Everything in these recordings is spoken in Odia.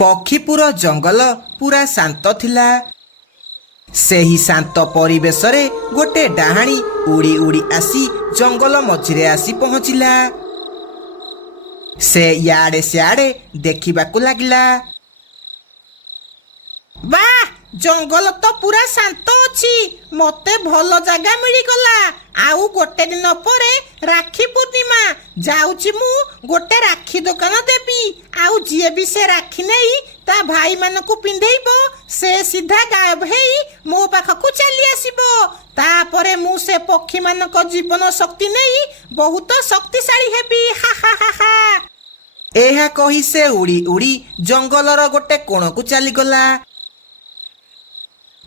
ପକ୍ଷୀପୁର ଜଙ୍ଗଲ ପୁରା ଶାନ୍ତ ଥିଲା। ସେହି ଶାନ୍ତ ପରିବେଶରେ ଗୋଟେ ଡାହାଣୀ ଉଡ଼ି ଉଡ଼ି ଆସି ଜଙ୍ଗଲ ମଝିରେ ଆସି ପହଞ୍ଚିଲା। ସେ ଇଆଡ଼େ ସିଆଡ଼େ ଦେଖିବାକୁ ଲାଗିଲା। ବାଃ, ଜଙ୍ଗଲ ତ ପୁରା ଶାନ୍ତ ଅଛି। ମତେ ଭଲ ଜାଗା ମିଳିଗଲା। ଆଉ ଗୋଟେ ଦିନ ପରେ ରାକ୍ଷୀ ପୂର୍ଣ୍ଣିମା। ଯାଉଛି ମୁଁ ଗୋଟେ ରାକ୍ଷୀ ଦୋକାନ ଦେବି। ଆଉ ଯିଏ ବି ସେ ରାକ୍ଷୀ ନେଇ ତା ଭାଇମାନଙ୍କୁ ପିନ୍ଧେଇବ ସେ ସିଧା ଗାୟବ ହେଇ ମୋ ପାଖକୁ ଚାଲି ଆସିବ। ତାପରେ ମୁଁ ସେ ପକ୍ଷୀମାନଙ୍କ ଜୀବନ ଶକ୍ତି ନେଇ ବହୁତ ଶକ୍ତିଶାଳୀ ହେବି। ହା ହା ହା ହା। ଏହା କହି ସେ ଉଡ଼ି ଉଡ଼ି ଜଙ୍ଗଲର ଗୋଟେ କୋଣକୁ ଚାଲିଗଲା।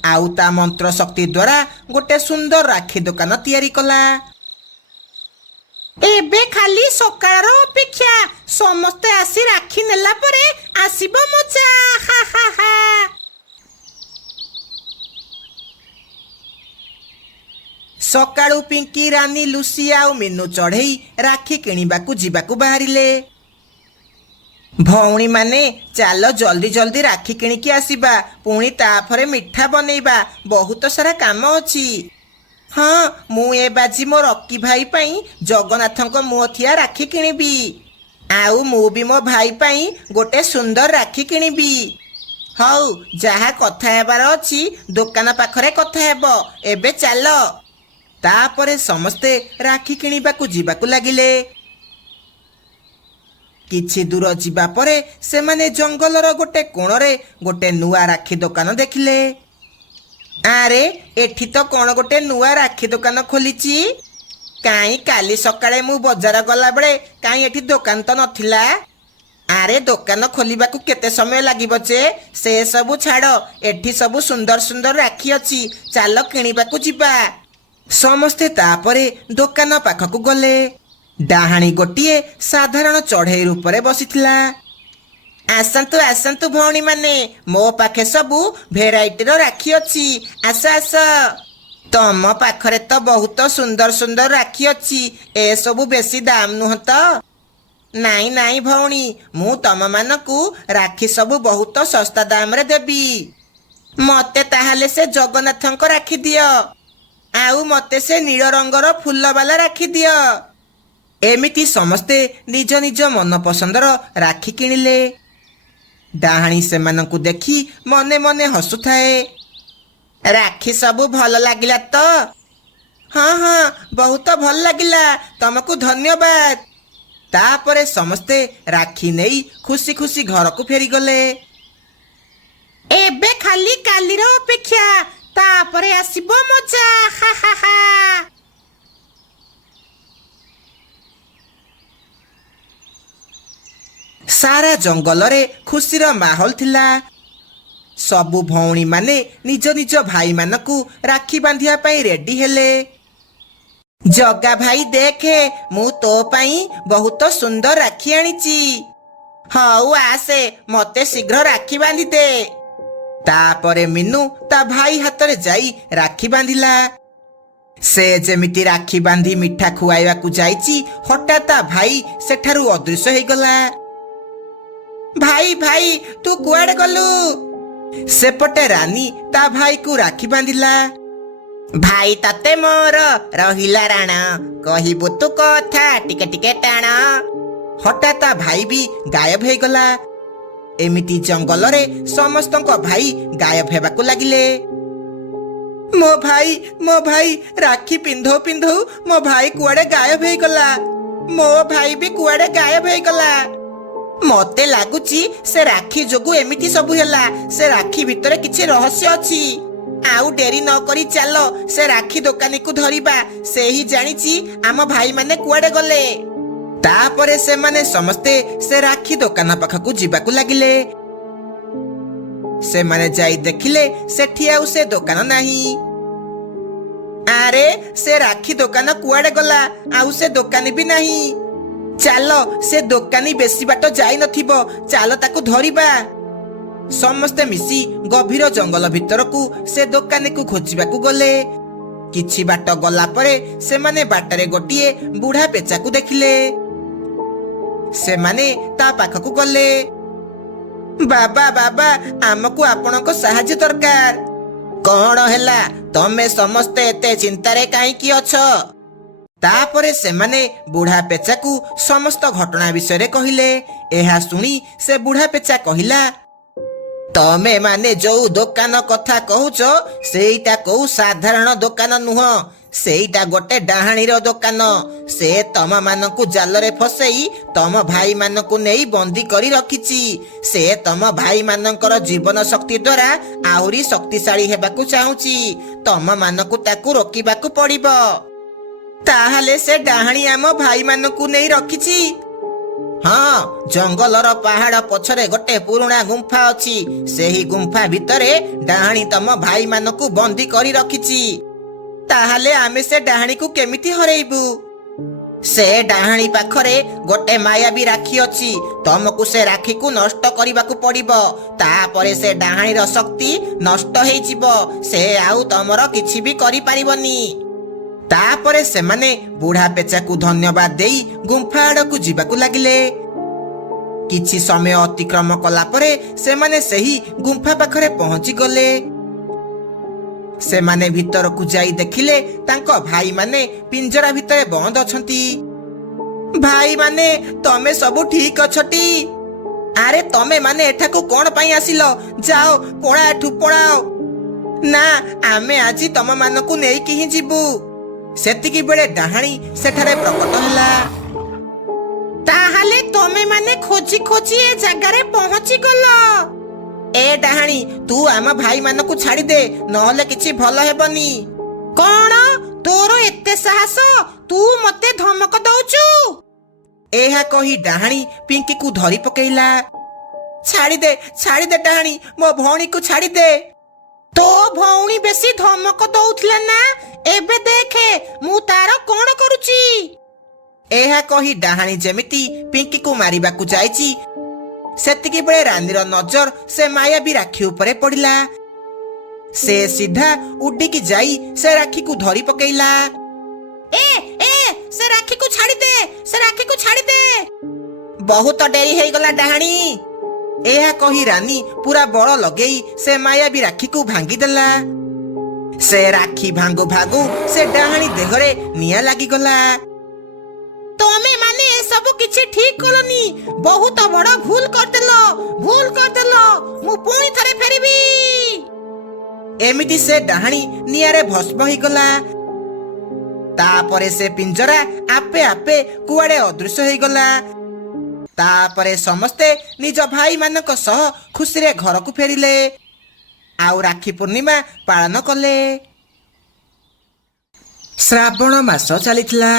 ଆଉ ତା ମନ୍ତ୍ର ଶକ୍ତି ଦ୍ୱାରା ଗୋଟେ ସୁନ୍ଦର ରାକ୍ଷୀ ଦୋକାନ ତିଆରି କଲା। ଏବେ ଖାଲି ସକାଳର ଅପେକ୍ଷା। ସମସ୍ତେ ଆସି ରାକ୍ଷୀ ନେଲା ପରେ ଆସିବ ମଜା। ହା ହା ହା। ସକାଳୁ ପିଙ୍କି, ରାନୀ, ଲୁସି ଆଉ ମିନୁ ଚଢ଼େଇ ରାକ୍ଷୀ କିଣିବାକୁ ଯିବାକୁ ବାହାରିଲେ। ଭଉଣୀମାନେ, ଚାଲ ଜଲ୍ଦି ଜଲ୍ଦି ରାକ୍ଷୀ କିଣିକି ଆସିବା। ପୁଣି ତାପରେ ମିଠା ବନେଇବା। ବହୁତ ସାରା କାମ ଅଛି। ହଁ, ମୁଁ ଏ ବାଜି ମୋ ରକି ଭାଇ ପାଇଁ ଜଗନ୍ନାଥଙ୍କ ମୁହଁଥିଆ ରାକ୍ଷୀ କିଣିବି। ଆଉ ମୁଁ ବି ମୋ ଭାଇ ପାଇଁ ଗୋଟେ ସୁନ୍ଦର ରାକ୍ଷୀ କିଣିବି। ହଉ, ଯାହା କଥା ହେବାର ଅଛି ଦୋକାନ ପାଖରେ କଥା ହେବ। ଏବେ ଚାଲ। ତାପରେ ସମସ୍ତେ ରାକ୍ଷୀ କିଣିବାକୁ ଯିବାକୁ ଲାଗିଲେ। କିଛି ଦୂର ଯିବା ପରେ ସେମାନେ ଜଙ୍ଗଲର ଗୋଟେ କୋଣରେ ଗୋଟେ ନୂଆ ରାକ୍ଷୀ ଦୋକାନ ଦେଖିଲେ। ଆରେ, ଏଠି ତ କ'ଣ ଗୋଟେ ନୂଆ ରାକ୍ଷୀ ଦୋକାନ ଖୋଲିଛି। କାହିଁ କାଲି ସକାଳେ ମୁଁ ବଜାର ଗଲାବେଳେ କାହିଁ ଏଠି ଦୋକାନ ତ ନଥିଲା। ଆରେ, ଦୋକାନ ଖୋଲିବାକୁ କେତେ ସମୟ ଲାଗିବ ଯେ? ସେ ସବୁ ଛାଡ଼, ଏଠି ସବୁ ସୁନ୍ଦର ସୁନ୍ଦର ରାକ୍ଷୀ ଅଛି। ଚାଲ କିଣିବାକୁ ଯିବା। ସମସ୍ତେ ତାପରେ ଦୋକାନ ପାଖକୁ ଗଲେ। ଡାହାଣୀ ଗୋଟିଏ ସାଧାରଣ ଚଢ଼େଇ ରୂପରେ ବସିଥିଲା। ଆସନ୍ତୁ ଆସନ୍ତୁ ଭଉଣୀମାନେ, ମୋ ପାଖେ ସବୁ ଭେରାଇଟିର ରାକ୍ଷୀ ଅଛି। ଆସ ଆସ। ତମ ପାଖରେ ତ ବହୁତ ସୁନ୍ଦର ସୁନ୍ଦର ରାକ୍ଷୀ ଅଛି। ଏସବୁ ବେଶୀ ଦାମ ନୁହଁ ତ? ନାଇଁ ନାଇଁ ଭଉଣୀ, ମୁଁ ତମମାନଙ୍କୁ ରାକ୍ଷୀ ସବୁ ବହୁତ ଶସ୍ତା ଦାମରେ ଦେବି। ମତେ ତାହେଲେ ସେ ଜଗନ୍ନାଥଙ୍କ ରାକ୍ଷୀ ଦିଅ। ଆଉ ମତେ ସେ ନୀଳ ରଙ୍ଗର ଫୁଲବାଲା ରାକ୍ଷୀ ଦିଅ। ଏମିତି ସମସ୍ତେ ନିଜ ନିଜ ମନ ପସନ୍ଦର ରାକ୍ଷୀ କିଣିଲେ। ଡାହାଣୀ ସେମାନଙ୍କୁ ଦେଖି ମନେ ମନେ ହସୁଥାଏ। ରାକ୍ଷୀ ସବୁ ଭଲ ଲାଗିଲା ତ? ହଁ ହଁ, ବହୁତ ଭଲ ଲାଗିଲା। ତମକୁ ଧନ୍ୟବାଦ। ତାପରେ ସମସ୍ତେ ରାକ୍ଷୀ ନେଇ ଖୁସି ଖୁସି ଘରକୁ ଫେରିଗଲେ। ଏବେ ଖାଲି କାଲିର ଅପେକ୍ଷା। ତାପରେ ଆସିବ ମଜା। ହା ହା ହା। ସାରା ଜଙ୍ଗଲରେ ଖୁସିର ମାହୋଲ ଥିଲା। ସବୁ ଭଉଣୀମାନେ ନିଜ ନିଜ ଭାଇମାନଙ୍କୁ ରାକ୍ଷୀ ବାନ୍ଧିବା ପାଇଁ ରେଡି ହେଲେ। ଜଗା ଭାଇ, ଦେଖେ, ମୁଁ ତୋ ପାଇଁ ବହୁତ ସୁନ୍ଦର ରାକ୍ଷୀ ଆଣିଛି। ହଉ ଆସେ, ମତେ ଶୀଘ୍ର ରାକ୍ଷୀ ବାନ୍ଧିଦେ। ତାପରେ ମିନୁ ତା ଭାଇ ହାତରେ ଯାଇ ରାକ୍ଷୀ ବାନ୍ଧିଲା। ସେ ଯେମିତି ରାକ୍ଷୀ ବାନ୍ଧି ମିଠା ଖୁଆଇବାକୁ ଯାଇଛି, ହଠାତ୍ ତା ଭାଇ ସେଠାରୁ ଅଦୃଶ୍ୟ ହେଇଗଲା। ଭାଇ ଭାଇ, ତୁ କୁଆଡ଼େ ଗଲୁ? ସେପଟେ ରାନୀ ତା ଭାଇକୁ ରାକ୍ଷୀ ବାନ୍ଧିଲା। ଭାଇ ତତେ ମୋର ରହିଲା ରାଣ, କହିବୁ ତୁ କଥା ଟିକେ ଟିକେ ଟାଣ। ହଠାତ୍ ତା ଭାଇ ବି ଗାୟବ ହେଇଗଲା। ଏମିତି ଜଙ୍ଗଲରେ ସମସ୍ତଙ୍କ ଭାଇ ଗାୟବ ହେବାକୁ ଲାଗିଲେ। ମୋ ଭାଇ ରାକ୍ଷୀ ପିନ୍ଧଉ ପିନ୍ଧଉ ମୋ ଭାଇ କୁଆଡ଼େ ଗାୟବ ହେଇଗଲା। ମୋ ଭାଇ ବି କୁଆଡ଼େ ଗାୟବ ହେଇଗଲା। ମତେ ଲାଗୁଛି ସେ ରାକ୍ଷୀ ଯୋଗୁ ଏମିତି ସବୁ ହେଲା। ସେ ରାକ୍ଷୀ ଭିତରେ କିଛି ରହସ୍ୟ ଅଛି। ଆଉ ଡେରି ନ କରି ଚାଲ ସେ ରାକ୍ଷୀ ଦୋକାନୀକୁ ଧରିବା। ସେ ହିଁ ଜାଣିଛି ଆମ ଭାଇମାନେ କୁଆଡ଼େ ଗଲେ। ତାପରେ ସେମାନେ ସମସ୍ତେ ସେ ରାକ୍ଷୀ ଦୋକାନ ପାଖକୁ ଯିବାକୁ ଲାଗିଲେ। ସେମାନେ ଯାଇ ଦେଖିଲେ ସେଠି ଆଉ ସେ ଦୋକାନ ନାହିଁ। ଆରେ, ସେ ରାକ୍ଷୀ ଦୋକାନ କୁଆଡ଼େ ଗଲା? ଆଉ ସେ ଦୋକାନୀ ବି ନାହିଁ। ଚାଲ, ସେ ଦୋକାନୀ ବେଶୀ ବାଟ ଯାଇ ନଥିବ। ଚାଲ ତାକୁ ଧରିବା। ସମସ୍ତେ ମିଶି ଗଭୀର ଜଙ୍ଗଲ ଭିତରକୁ ସେ ଦୋକାନୀକୁ ଖୋଜିବାକୁ ଗଲେ। କିଛି ବାଟ ଗଲା ପରେ ସେମାନେ ବାଟରେ ଗୋଟିଏ ବୁଢ଼ା ପେଚାକୁ ଦେଖିଲେ। ସେମାନେ ତା ପାଖକୁ ଗଲେ। ବାବା ବାବା ଆମକୁ ଆପଣଙ୍କ ସାହାଯ୍ୟ ଦରକାର। କଣ ହେଲା ତମେ ସମସ୍ତେ ଏତେ ଚିନ୍ତାରେ କାହିଁକି ଅଛ? ତାପରେ ସେମାନେ ବୁଢା ପେଚାକୁ ସମସ୍ତ ଘଟଣା ବିଷୟରେ କହିଲେ। ଏହା ଶୁଣି ସେ ବୁଢା ପେଚା କହିଲା, ତମେ ମାନେ ଯୋଉ ଦୋକାନ କଥା କହୁଛ ସେଇଟା କୋଉ ସାଧାରଣ ଦୋକାନ ନୁହଁ, ସେଇଟା ଗୋଟେ ଡାହାଣୀର ଦୋକାନ। ସେ ତମ ମାନଙ୍କୁ ଜାଲରେ ଫସେଇ ତମ ଭାଇମାନଙ୍କୁ ନେଇ ବନ୍ଦୀ କରି ରଖିଛି। ସେ ତମ ଭାଇମାନଙ୍କର ଜୀବନ ଶକ୍ତି ଦ୍ୱାରା ଆହୁରି ଶକ୍ତିଶାଳୀ ହେବାକୁ ଚାହୁଁଛି। ତମ ମାନଙ୍କୁ ତାକୁ ରୋକିବାକୁ ପଡିବ। ତାହେଲେ ସେ ଡାହାଣୀ ଆମ ଭାଇମାନଙ୍କୁ ନେଇ ରଖିଛି? ହଁ, ଜଙ୍ଗଲର ପାହାଡ ପଛରେ ଗୋଟେ ପୁରୁଣା ଗୁମ୍ଫା ଅଛି। ସେହି ଗୁମ୍ଫା ଭିତରେ ଡାହାଣୀ ତମ ଭାଇମାନଙ୍କୁ ବନ୍ଦୀ କରି ରଖିଛି। ତାହେଲେ ଆମେ ସେ ଡାହାଣୀକୁ କେମିତି ହରେଇବୁ? ସେ ଡାହାଣୀ ପାଖରେ ଗୋଟେ ମାୟାବୀ ରାକ୍ଷୀ ଅଛି। ତମକୁ ସେ ରାକ୍ଷୀକୁ ନଷ୍ଟ କରିବାକୁ ପଡିବ। ତାପରେ ସେ ଡାହାଣୀର ଶକ୍ତି ନଷ୍ଟ ହେଇଯିବ। ସେ ଆଉ ତମର କିଛି ବି କରିପାରିବନି। ତାପରେ ସେମାନେ ବୁଢା ପେଚାକୁ ଧନ୍ୟବାଦ ଦେଇ ଗୁମ୍ଫା ଆଡକୁ ଯିବାକୁ ଲାଗିଲେ। କିଛି ସମୟ ଅତିକ୍ରମ କଲା ପରେ ସେମାନେ ସେହି ଗୁମ୍ଫା ପାଖରେ ପହଞ୍ଚିଗଲେ। ସେମାନେ ଭିତରକୁ ଯାଇ ଦେଖିଲେ ତାଙ୍କ ଭାଇମାନେ ପିଞ୍ଜରା ଭିତରେ ବନ୍ଦ ଅଛନ୍ତି। ଭାଇମାନେ, ତମେ ସବୁ ଠିକ ଅଛଟି? ଆରେ ତମେ ମାନେ ଏଠାକୁ କଣ ପାଇଁ ଆସିଲ? ଯାଅ, ପଳା ଏଠୁ, ପଳାଅ। ନା, ଆମେ ଆଜି ତମ ମାନଙ୍କୁ ନେଇକି ହିଁ ଯିବୁ। ସେତିକି ବେଳେ ଡାହାଣୀ ସେଠାରେ ପ୍ରକଟ ହେଲା। ତାହେଲେ ତମେ ମାନେ ଖୋଜି ଖୋଜି ଏ ଜାଗାରେ ପହଞ୍ଚିଗଲ। ଏ ଡାହାଣୀ, ତୁ ଆମ ଭାଇମାନଙ୍କୁ ଛାଡ଼ିଦେ, ନହେଲେ କିଛି ଭଲ ହେବନି। କଣ ତୋର ଏତେ ସାହସ? ତୁ ମତେ ଧମକ ଦଉଛୁ? ଏହା କହି ଡାହାଣୀ ପିଙ୍କିକୁ ଧରି ପକେଇଲା। ଛାଡ଼ିଦେ, ଛାଡ଼ିଦେ ଡାହାଣୀ, ମୋ ଭଉଣୀକୁ ଛାଡ଼ିଦେ। ତୋ ଭଉଣୀ ବେଶୀ ଧମକ ଦଉଥିଲା ନା? ଏବେ ଦେଖେ ମୁଁ ତାର କଣ କରୁଛି। ଏହା କହି ଡାହାଣୀ ଯେମିତି ପିଙ୍କିକୁ ମାରିବାକୁ ଯାଇଛି, ସେତିକି ବେଳେ ରାନୀର ନଜର ସେ ମାୟାବୀ ରାକ୍ଷୀ ଉପରେ ପଡିଲା। ସେ ସିଧା ଉଡିକି ଯାଇ ସେ ରାକ୍ଷୀକୁ ଧରି ପକେଇଲା। ସେ ରାକ୍ଷୀକୁ ଛାଡ଼ିଦେ, ସେ ରାକ୍ଷୀକୁ ଛାଡ଼ିଦେ। ବହୁତ ଡେରି ହେଇଗଲା ଡାହାଣୀ। ଏହା କହି ରାନୀ ପୁରା ବଳ ଲଗେଇ ସେ ମାୟାବୀ ରାକ୍ଷୀକୁ ଭାଙ୍ଗିଦେଲା। ସେ ରାକ୍ଷୀ ଭାଙ୍ଗୁ ଭାଙ୍ଗୁ ସେ ଡାହାଣୀ ଦେହରେ ନିଆଁ ଲାଗିଗଲା। ତମେ ମାନେ ଏସବୁ କିଛି ଠିକ କଲନି। ବହୁତ ବଡ ଭୁଲ କରିଦେଲ, ଭୁଲ କରିଦେଲ। ମୁଁ ପୁଣି ଥରେ ଫେରିବି। ଏମିତି ସେ ଡାହାଣୀ ନିଆଁରେ ଭସ୍ମ ହେଇଗଲା। ତାପରେ ସେ ପିଞ୍ଜରା ଆପେ ଆପେ କୁଆଡେ ଅଦୃଶ୍ୟ ହେଇଗଲା। ତାପରେ ସମସ୍ତେ ନିଜ ଭାଇମାନଙ୍କ ସହ ଖୁସିରେ ଘରକୁ ଫେରିଲେ ଆଉ ରାକ୍ଷୀ ପୂର୍ଣ୍ଣିମା ପାଳନ କଲେ। ଶ୍ରାବଣ ମାସ ଚାଲିଥିଲା।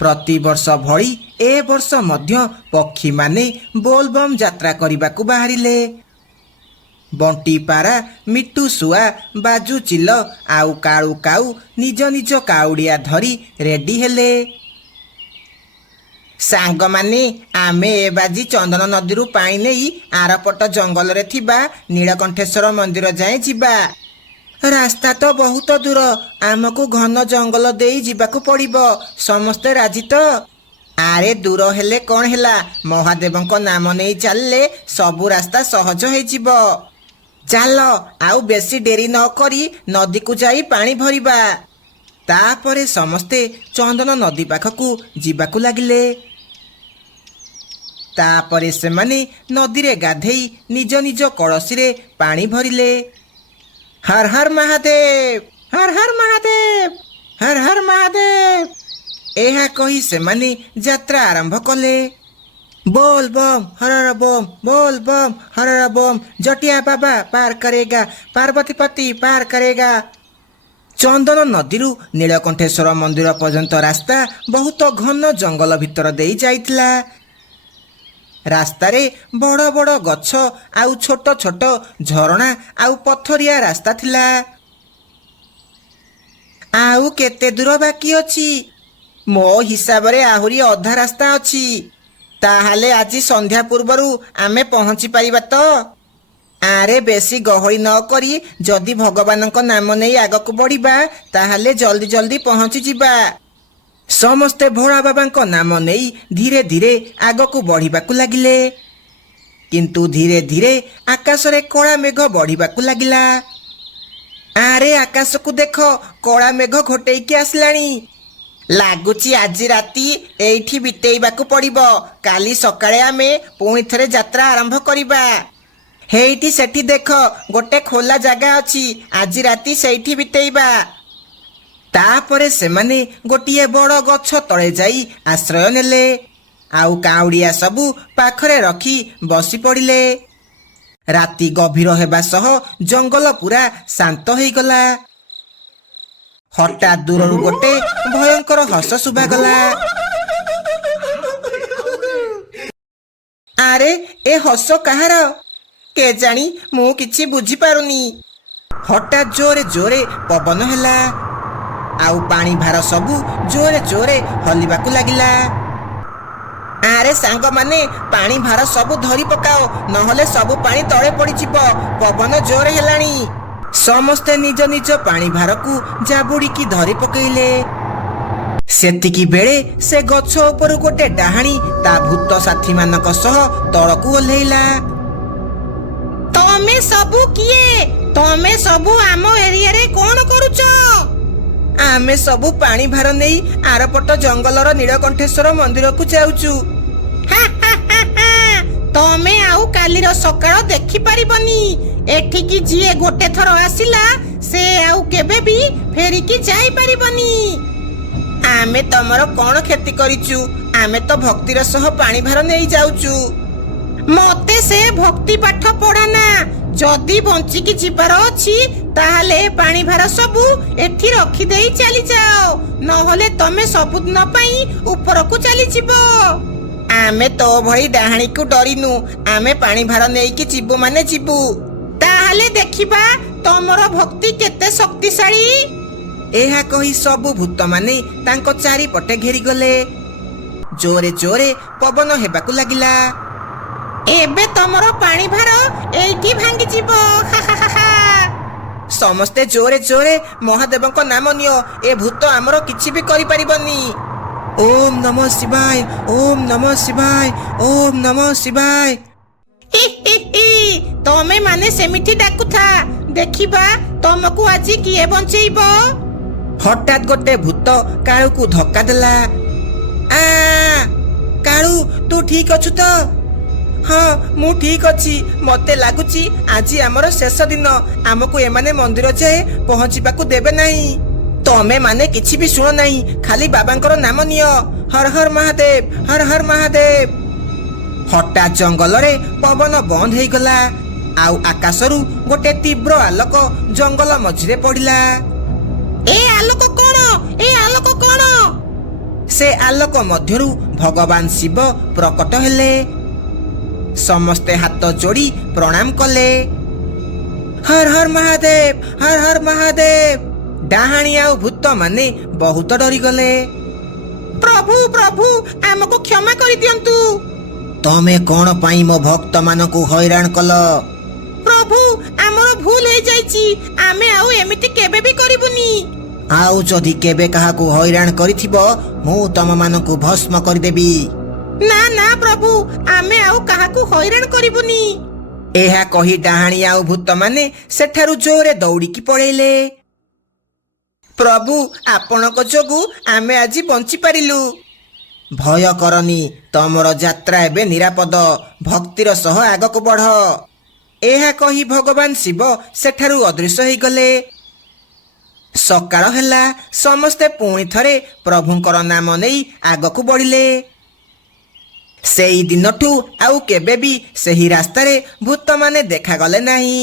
ପ୍ରତିବର୍ଷ ଭଳି ଏ ବର୍ଷ ମଧ୍ୟ ପକ୍ଷୀମାନେ ବୋଲବମ୍ ଯାତ୍ରା କରିବାକୁ ବାହାରିଲେ। ବଣ୍ଟି ପାରା, ମିଟୁ ଶୁଆ, ବାଜୁ ଚିଲ ଆଉ କାଳୁ କାଉ ନିଜ ନିଜ କାଉଡ଼ିଆ ଧରି ରେଡି ହେଲେ। ସାଙ୍ଗମାନେ, ଆମେ ଏ ବାଜି ଚନ୍ଦନ ନଦୀରୁ ପାଣି ନେଇ ଆରପଟ ଜଙ୍ଗଲରେ ଥିବା ନୀଳକଣ୍ଠେଶ୍ୱର ମନ୍ଦିର ଯାଏଁ ଯିବା। ରାସ୍ତା ତ ବହୁତ ଦୂର, ଆମକୁ ଘନ ଜଙ୍ଗଲ ଦେଇ ଯିବାକୁ ପଡିବ। ସମସ୍ତେ ରାଜି ତ? ଆରେ ଦୂର ହେଲେ କଣ ହେଲା, ମହାଦେବଙ୍କ ନାମ ନେଇ ଚାଲିଲେ ସବୁ ରାସ୍ତା ସହଜ ହେଇଯିବ। ଚାଲ, ଆଉ ବେଶୀ ଡେରି ନ କରି ନଦୀକୁ ଯାଇ ପାଣି ଭରିବା। ତାପରେ ସମସ୍ତେ ଚନ୍ଦନ ନଦୀ ପାଖକୁ ଯିବାକୁ ଲାଗିଲେ। ତାପରେ ସେମାନେ ନଦୀରେ ଗାଧେଇ ନିଜ ନିଜ କଳସୀରେ ପାଣି ଭରିଲେ। ହର ହର ମହାଦେବ, ହର ହର ମହାଦେବ, ହର ହର ମହାଦେବ। ଏହା କହି ସେମାନେ ଯାତ୍ରା ଆରମ୍ଭ କଲେ। बोल बम हरर बम, बोल बम हरर बम, जटिया बाबा पार करेगा, पार्वती पति पार करेगा। चंदन नदीरू नीलकंठेश्वर मंदिर पर्यंत रास्ता बहुत घन जंगल भितर देई जाइतिला। रास्तारे बड़ बड़ गछ आउ छोट छोट झरणा आउ पथरिया रास्ता थिला। आउ केते दूर बाकी अछि? मो हिसाब रे आहुरी अधा रास्ता अछि। ताहाले आज संध्या पूर्वरु आमे पहुँची पारिबा तो? आरे बेसी गहଳି न करी जदि भगवानक नाम नहीं आगक बढ़िबा ताहाले जल्दी जल्दी पहुँची जिबा। समस्ते भोला बाबांक नाम नहीं धीरे धीरे आगक बढ़िबाकु लागिले। କିନ୍ତୁ ଧୀରେ ଧୀରେ ଆକାଶରେ କଳା ମେଘ ବଢିବାକୁ ଲାଗିଲା। ଆରେ ଆକାଶକୁ ଦେଖ, କଳା ମେଘ ଘୋଟେଇକି ଆସିଲାଣି। ଲାଗୁଛି ଆଜି ରାତି ଏଇଠି ବିତେଇବାକୁ ପଡିବ। କାଲି ସକାଳେ ଆମେ ପୁଣି ଥରେ ଯାତ୍ରା ଆରମ୍ଭ କରିବା। ହେଇଠି ସେଠି ଦେଖ, ଗୋଟେ ଖୋଲା ଜାଗା ଅଛି। ଆଜି ରାତି ସେଇଠି ବିତେଇବା। ତାପରେ ସେମାନେ ଗୋଟିଏ ବଡ଼ ଗଛ ତଳେ ଯାଇ ଆଶ୍ରୟ ନେଲେ। ଆଉ କାଉଡ଼ିଆ ସବୁ ପାଖରେ ରଖି ବସି ପଡ଼ିଲେ। ରାତି ଗଭୀର ହେବା ସହ ଜଙ୍ଗଲ ପୁରା ଶାନ୍ତ ହେଇଗଲା। ହଠାତ୍ ଦୂରରୁ ଗୋଟେ ଭୟଙ୍କର ହସ ଶୁଭାଗଲା। ଆରେ ଏ ହସ କାହାର? କେଜାଣି, ମୁଁ କିଛି ବୁଝିପାରୁନି। ହଠାତ୍ ଜୋରେ ଜୋରେ ପବନ ହେଲା। ଆଉ ପାଣି ଭାର ସବୁ ଜୋରେ ଜୋରେ ହଲିବାକୁ ଲାଗିଲା। ଆରେ ସାଙ୍ଗମାନେ, ପାଣି ଭାର ସବୁ ଧରି ପକାଅ, ନହେଲେ ସବୁ ପାଣି ତଳେ ପଡ଼ିଯିବ। ପବନ ଜୋରେ ହେଲାଣି। ସମସ୍ତେ ନିଜ ନିଜ ପାଣି ଭାରକୁ ଜାବୁଡ଼ିକି ଧରି ପକେଇଲେ। ସେତିକି ବେଳେ ସେ ଗଛ ଉପରୁ ଗୋଟେ ଡାହାଣୀ ତା ଭୂତ ସାଥୀମାନଙ୍କ ସହ ତଳକୁ ଓହ୍ଲେଇଲା। ତମେ ସବୁ କିଏ? ତମେ ସବୁ ଆମ ଏରିଆରେ କଣ କରୁଛ? ଆମେ ସବୁ ପାଣି ଭାର ନେଇ ଆରପଟ ଜଙ୍ଗଲର ନୀଳକଣ୍ଠେଶ୍ୱର ମନ୍ଦିରକୁ ଯାଉଛୁ। ତମେ ଆଉ କାଲିର ସକାଳ ଦେଖିପାରିବନି। ଏଠିକି ଯିଏ ଗୋଟେ ଥର ଆସିଲା, ସେ ଆଉ କେବେ ବି ଫେରିକି ଯାଇପାରିବନି। ଆମେ ତମର କଣ କ୍ଷତି କରିଛୁ? ଆମେ ତ ଭକ୍ତିର ସହ ପାଣି ଭାର ନେଇ ଯାଉଛୁ। ମତେ ସେ ଭକ୍ତି ପାଠ ପଢାନା। ଯଦି ବଞ୍ଚିକି ଯିବାର ଅଛି, ତାହେଲେ ପାଣି ଭାର ସବୁ ଏଠି ରଖିଦେଇ ଚାଲିଯାଅ, ନହେଲେ ତମେ ସବୁଦିନ ପାଇଁ ଉପରକୁ ଚାଲିଯିବ। ଆମେ ତୋ ଭଳି ଡାହାଣୀକୁ ଡରିନୁ। ଆମେ ପାଣି ଭାର ନେଇକି ଯିବୁ ମାନେ ଯିବୁ। ତାହେଲେ ଦେଖିବା ତମର ଭକ୍ତି କେତେ ଶକ୍ତିଶାଳୀ। ଏହା କହି ସବୁ ଭୂତମାନେ ତାଙ୍କ ଚାରିପଟେ ଘେରିଗଲେ। ଜୋରେ ଜୋରେ ପବନ ହେବାକୁ ଲାଗିଲା। ଏବେ ତମର ପାଣି ଭାର ଏଇଠି ଭାଙ୍ଗିଯିବ। ସମସ୍ତେ ଜୋରେ ଜୋରେ ମହାଦେବଙ୍କ ନାମ ନିଅ। ଏ ଭୂତ ଆମର କିଛି ବି କରିପାରିବନି। ଓମ୍ ନମଃ ଶିବାୟ, ଓମ୍ ନମଃ ଶିବାୟ, ଓମ୍ ନମଃ ଶିବାୟ। ତମେ ମାନେ ସେମିତି ଡାକୁଥା, ଦେଖିବା ତମକୁ ଆଜି କିଏ ବଞ୍ଚେଇବ। ହଠାତ୍ ଗୋଟେ ଭୂତ କାଳୁକୁ ଧକ୍କା ଦେଲା। କାଳୁ, ତୁ ଠିକ ଅଛୁ ତ? ହଁ, ମୁଁ ଠିକ ଅଛି। ମତେ ଲାଗୁଛି ଆଜି ଆମର ଶେଷ ଦିନ। ଆମକୁ ଏମାନେ ମନ୍ଦିର ଯାଏ ପହଞ୍ଚିବାକୁ ଦେବେ ନାହିଁ। ତମେ ମାନେ କିଛି ବି ଶୁଣ ନାହିଁ, ଖାଲି ବାବାଙ୍କର ନାମ ନିଅ। ହର ହର ମହାଦେବ, ହର ହର ମହାଦେବ। ହଠାତ୍ ଜଙ୍ଗଲରେ ପବନ ବନ୍ଦ ହେଇଗଲା। ଆଉ ଆକାଶରୁ ଗୋଟେ ତୀବ୍ର ଆଲୋକ ଜଙ୍ଗଲ ମଝିରେ ପଡ଼ିଲା। ଏ ଆଲୋକ କଣ? ଏ ଆଲୋକ କଣ? ସେ ଆଲୋକ ମଧ୍ୟରୁ ଭଗବାନ ଶିବ ପ୍ରକଟ ହେଲେ। ସମସ୍ତେ ହାତ ଯୋଡ଼ି ପ୍ରଣାମ କଲେ। ହର ହର ମହାଦେବ, ହର ହର ମହାଦେବ। ଡାହାଣୀ ଆଉ ଭୂତ ମାନେ ବହୁତ ଡରିଗଲେ। ପ୍ରଭୁ ପ୍ରଭୁ, ଆମକୁ କ୍ଷମା କରିଦିଅନ୍ତୁ। ତମେ କଣ ପାଇଁ ମୋ ଭକ୍ତ ମାନଙ୍କୁ ହଇରାଣ କଲ? ପ୍ରଭୁ, ଆମର ଭୁଲ ହେଇଯାଇଛି। ଆମେ ଆଉ ଏମିତି କେବେ ବି କରିବୁନି। ଆଉ ଯଦି କେବେ କାହାକୁ ହଇରାଣ କରିଥିବ, ମୁଁ ତମମାନଙ୍କୁ ଭସ୍ମ କରିଦେବି। ନା ନା ପ୍ରଭୁ, ଆମେ ଆଉ କାହାକୁ ହଇରାଣ କରିବୁନି। ଏହା କହି ଡାହାଣୀ ଆଉ ଭୂତମାନେ ସେଠାରୁ ଜୋରେ ଦୌଡ଼ିକି ପଳେଇଲେ। ପ୍ରଭୁ, ଆପଣଙ୍କ ଯୋଗୁଁ ଆମେ ଆଜି ବଞ୍ଚିପାରିଲୁ। ଭୟ କରନି, ତମର ଯାତ୍ରା ଏବେ ନିରାପଦ। ଭକ୍ତିର ସହ ଆଗକୁ ବଢ। ଏହା କହି ଭଗବାନ ଶିବ ସେଠାରୁ ଅଦୃଶ୍ୟ ହେଇଗଲେ। ସକାଳ ହେଲା। ସମସ୍ତେ ପୁଣି ଥରେ ପ୍ରଭୁଙ୍କର ନାମ ନେଇ ଆଗକୁ ବଢିଲେ। ସେଇ ଦିନଠୁ ଆଉ କେବେ ବି ସେହି ରାସ୍ତାରେ ଭୂତମାନେ ଦେଖାଗଲେ ନାହିଁ।